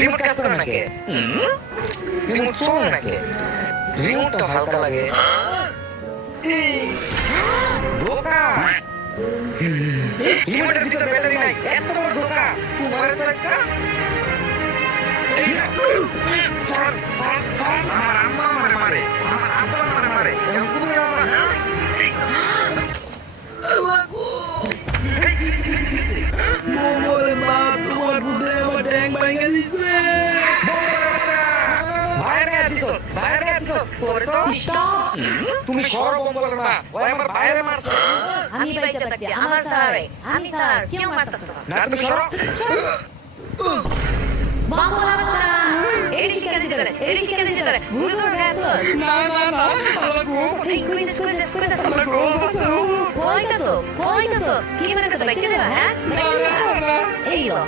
Remote কাজ করে নাকি? রিমোট চলে নাকি? রিমোটটা হালকা লাগে। ধোকা! রিমোটের ভিতর ব্যাটারি নাই, এত বড় ধোকা! তোমার তো আজকা স্যার স্যার স্যার আমার আম্মা আমারে মারে, আমার আব্বা আমারে মারে, এখন তুমি আমার মোমোরে বাপ তোমার বুদ্ধে আমার ট্যাঙ্ক ভাঙা দিছে। তুমি সর্বমঙ্গল মা, ওই আমার বাইরে মারছে। আমি বাইচা থাকতে আমার স্যার আমি স্যার কেউ মারতাম না। না তুমি সরো। বাবা বাচ্চা এডি শিখা দিছে তোরে ঘুরে জোর গায় তো না না না আলাগো এই কইছে আলাগো কইতাছো কি মনে করছ বাইচা দেবা হ্যাঁ বাইচা দেবা এই লো